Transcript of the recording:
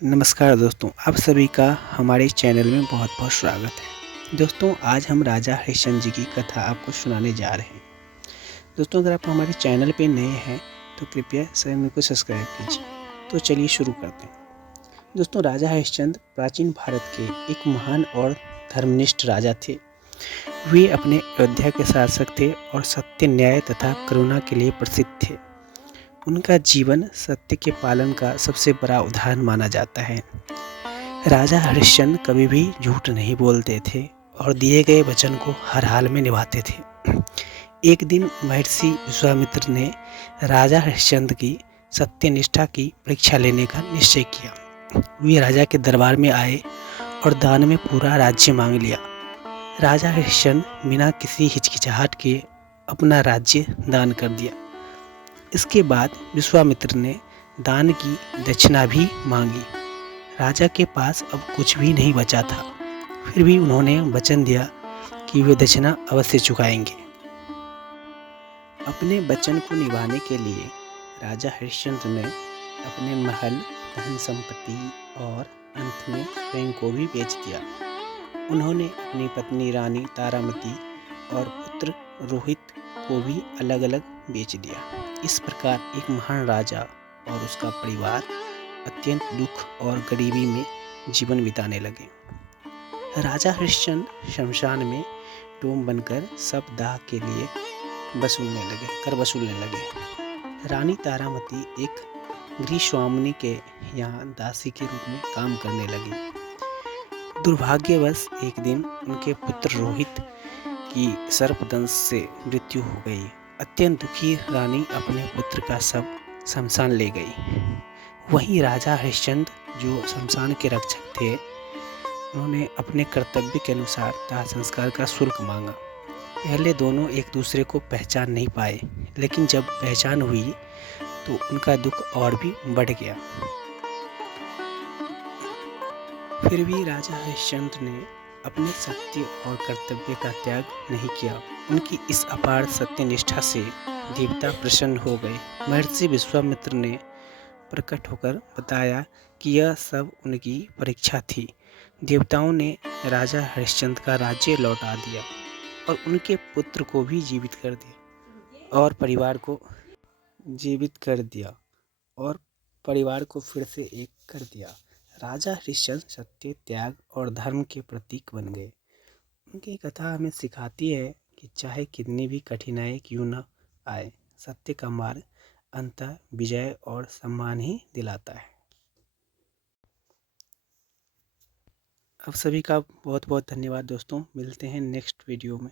नमस्कार दोस्तों, आप सभी का हमारे चैनल में बहुत बहुत स्वागत है। दोस्तों, आज हम राजा हरिश्चंद्र जी की कथा आपको सुनाने जा रहे हैं। दोस्तों, अगर आप हमारे चैनल पे नए हैं तो कृपया चैनल को सब्सक्राइब कीजिए। तो चलिए शुरू करते हैं। दोस्तों, राजा हरिश्चंद्र प्राचीन भारत के एक महान और धर्मनिष्ठ राजा थे। वे अपने अयोध्या के शासक थे और सत्य, न्याय तथा करुणा के लिए प्रसिद्ध थे। उनका जीवन सत्य के पालन का सबसे बड़ा उदाहरण माना जाता है। राजा हरिश्चंद्र कभी भी झूठ नहीं बोलते थे और दिए गए वचन को हर हाल में निभाते थे। एक दिन महर्षि विश्वामित्र ने राजा हरिश्चंद्र की सत्यनिष्ठा की परीक्षा लेने का निश्चय किया। वे राजा के दरबार में आए और दान में पूरा राज्य मांग लिया। राजा हरिश्चंद्र बिना किसी हिचकिचाहट के अपना राज्य दान कर दिया। इसके बाद विश्वामित्र ने दान की दक्षिणा भी मांगी। राजा के पास अब कुछ भी नहीं बचा था, फिर भी उन्होंने वचन दिया कि वे दक्षिणा अवश्य चुकाएंगे। अपने वचन को निभाने के लिए राजा हरिश्चंद्र ने अपने महल, धन संपत्ति और अंत में स्वयं को भी बेच दिया। उन्होंने अपनी पत्नी रानी तारामती और पुत्र रोहित को भी अलग अलग बेच दिया। इस प्रकार एक महान राजा और उसका परिवार अत्यंत दुख और गरीबी में जीवन बिताने लगे। राजा हरिश्चंद्र शमशान में डोम बनकर सब दाह के लिए कर वसूलने लगे। रानी तारामती एक गृहस्वामिनी के यहाँ दासी के रूप में काम करने लगी। दुर्भाग्यवश एक दिन उनके पुत्र रोहित की सर्पदंश से मृत्यु हो गई। अत्यंत दुखी रानी अपने पुत्र का शव शमशान ले गई। वहीं राजा हरिश्चंद्र जो शमशान के रक्षक थे, उन्होंने अपने कर्तव्य के अनुसार दाह संस्कार का शुल्क मांगा। पहले दोनों एक दूसरे को पहचान नहीं पाए, लेकिन जब पहचान हुई तो उनका दुख और भी बढ़ गया। फिर भी राजा हरिश्चंद्र ने अपने सत्य और कर्तव्य का त्याग नहीं किया। उनकी इस अपार सत्यनिष्ठा से देवता प्रसन्न हो गए। महर्षि विश्वामित्र ने प्रकट होकर बताया कि यह सब उनकी परीक्षा थी। देवताओं ने राजा हरिश्चंद्र का राज्य लौटा दिया और उनके पुत्र को भी जीवित कर दिया और परिवार को फिर से एक कर दिया। राजा हरिश्चंद्र सत्य, त्याग और धर्म के प्रतीक बन गए। उनकी कथा हमें सिखाती है कि चाहे कितनी भी कठिनाई क्यों न आए, सत्य का मार्ग अंततः विजय और सम्मान ही दिलाता है। आप सभी का बहुत बहुत धन्यवाद दोस्तों। मिलते हैं नेक्स्ट वीडियो में।